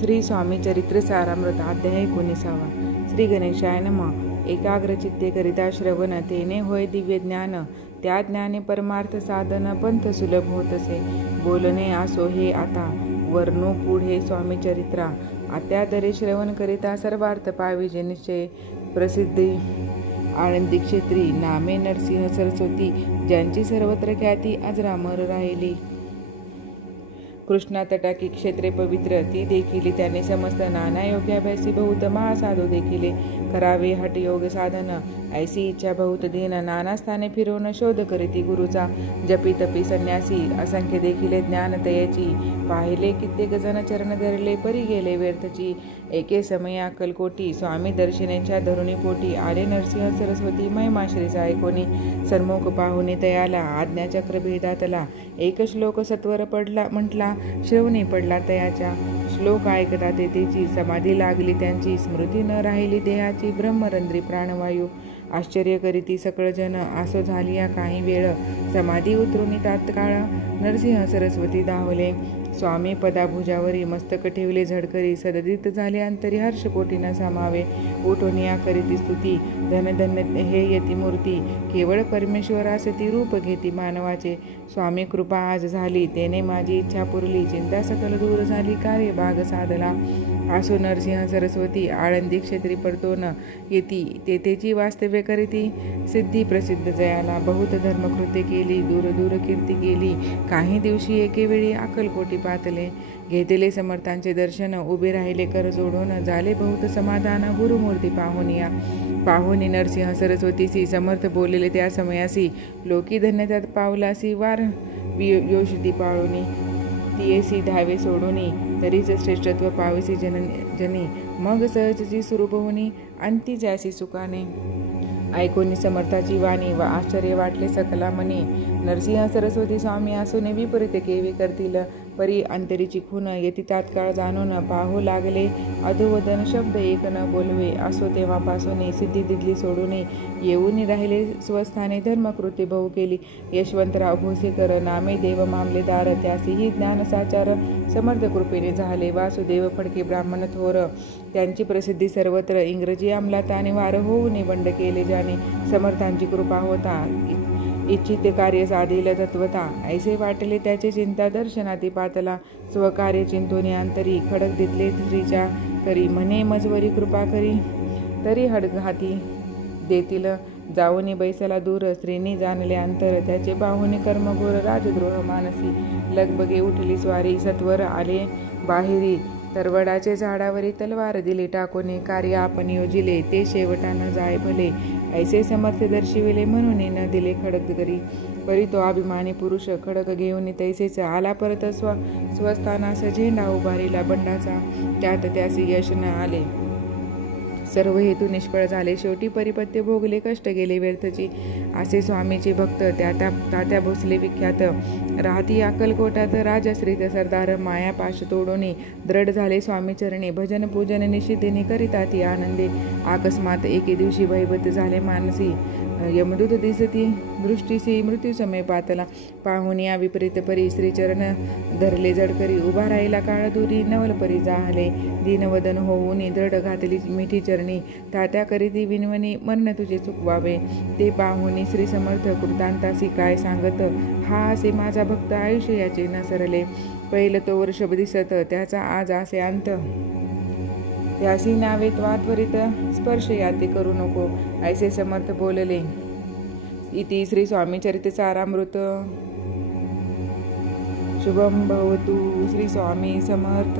श्री स्वामी चरित्र सारामृत अध्याय 19. श्री गणेशाय नमः. एकाग्रचित्ते करिता श्रवण तेने होय दिव्य ज्ञान, त्या ज्ञाने परमार्थ साधन पंथ सुलभ होतसे. बोलणे असो हे आता वर्णू पुढे स्वामी चरित्रा, आत्यादरे श्रवण करिता सर्वार्थ पाविजे निश्चय. प्रसिद्धी आळंदी क्षेत्री नामे नरसिंह सरस्वती, ज्यांची सर्वत्र ख्याती अजरामर राहिली. कृष्णा तटाकी क्षेत्रे पवित्र, ती देखील त्याने समस्त नाना योग्याभ्यासी बहुत महासाधू देखिले. करावे हट योग साधन, ऐसी इच्छा बहुत दिन, नाना स्थाने फिरवून शोध करीती गुरुचा. जपी तपी संन्यासी असंख्य देखिले ज्ञान तयाची, पाहिले कित्येक जण चरण धरले परी गेले व्यर्थची. एके समय अक्कलकोटी स्वामी दर्शनेच्या धरुणी पोटी, आले नरसिंह सरस्वती महिमा श्रीचा ऐकोनी. सन्मुख पाहुनी तयाला आज्ञाचक्र भेदातला, एक श्लोक सत्वर पडला म्हटला श्रवणी पडला तयाच्या. श्लोक ऐकता तेथेची समाधी लागली त्यांची, स्मृती न राहिली देहाची ब्रह्मरंध्री प्राणवायू. आश्चर्य करीती सकळ जन, आसो झाली या काही वेळ, समाधी उतरून तात्काळ नरसिंह सरस्वती धावले. स्वामी पदाभुजावरी मस्तक ठेवले झडकरी, सददित झाले अंतरी हर्ष कोटीना सामावे. उठून या करीती स्तुती, धनधन्य हे यती मूर्ती, केवळ परमेश्वरासती रूप घेती मानवाचे. स्वामी कृपा आज झाली, तेने माझी इच्छा पुरली, चिंता सकल दूर झाली, कार्य भाग साधला. आसो नरसिंह सरस्वती आळंदी क्षेत्री परतोन येती, तेथेची वास्तव्य करीती सिद्धी प्रसिद्ध जयाला. बहुत धर्मकृत्य केली, दूर दूर कीर्ती केली, काही दिवशी एके वेळी अक्कलकोटी पातले. घेतले समर्थांचे दर्शन, उभे राहिले कर जोडून, झाले बहुत समाधान गुरुमूर्ती पाहुनिया. पाहुनी नरसिंह सरस्वतीसी समर्थ बोलले त्या समयासी, लोकी धन्य त्यात पावलासी वार योषिती पाळुनी. तियेसी धावे सोडूनी, तरीच श्रेष्ठत्व पाविसी जनी, मग सहजची स्वरूप होनी, अंती जासी सुखाने. ऐकोनी समर्थाची वाणी व आश्चर्य वाटले सकला मनी. नरसिंह सरस्वती स्वामी असूने विपरीत केवी करतील, परी अंतरीची खून येती तात्काळ जाणून. पाहू लागले अधोवदन शब्द एक न बोलवे, असो तेव्हापासून सिद्धी दिदली सोडून येऊन राहिले स्वस्थाने. धर्मकृत्य बहु केली, यशवंतराव भोसेकर नामे देव मामलेदार, त्यासीही ज्ञान साचार समर्थ कृपेने झाले. वासुदेव फडके ब्राह्मण थोर, त्यांची प्रसिद्धी सर्वत्र, इंग्रजी अंमलात आणि वार होऊन बंड केले ज्याने. समर्थांची कृपा होता इच्छित कार्य साधिल तत्वता, ऐसे वाटले त्याचे चिंता दर्शनाती पातला. स्वकार्य चिंतोनी अंतरी, खडक दितले स्त्रीच्या करी, म्हणे मजवरी कृपा करी, तरी हडघाती देतील. जाऊनी बैसला दूर, स्त्रीनी जाणले अंतर, त्याचे बाहुनी कर्मघोर राजद्रोह मानसी. लगबगे उठली स्वारी, सत्वर आले बाहेरी, तरवडाचे झाडावरी तलवार दिली टाकोने. कार्य आपण योजिले, ते शेवटानं जाय भले, ऐसे समर्थ दर्शिविले म्हणून न दिले खडक करी. परी तो अभिमानी पुरुष खडक घेऊन तैसेच आला परत स्वस्थानास. झेंडा उभारिला बंडाचा, त्यात त्यासी यश न आले, सर्व हेतू निष्फळ झाले. शेवटी परिपत्य भोगले, कष्ट गेले व्यर्थची. असे स्वामीचे भक्त तात्या भोसले विख्यात, राहती अक्कलकोटात राजश्रीत सरदार. माया पाश तोडून दृढ झाले स्वामी चरणी, भजन पूजन निषिद्धीने करिता ती आनंदे. अकस्मात एके दिवशी भयभीत झाले मानसी, यमदूत दिसती दृष्टीसी मृत्यू समय पातला. पाहुनिया विपरीत परी, श्रीचरण धरले जडकरी, उभा राहिला काळ दुरी, नवल परी जाहले. दीनवदन होऊन दृढ घातली मिठी चरणी, तात्या करीती विनवणी, मरण तुझे चुकवावे. ते पाहुनी श्री समर्थ कृतांतासी काय सांगत, हा असे माझा भक्त आयुष्य याचे न सरले. पहिलं तो वर्षभ दिसत, त्याचा आज असे अंत, त्यासी नावे त्वात्वरित स्पर्श याती करू नको, ऐसे समर्थ बोलले. इति श्री स्वामी चरित्र सारामृत. शुभम भवतु. श्री स्वामी समर्थ.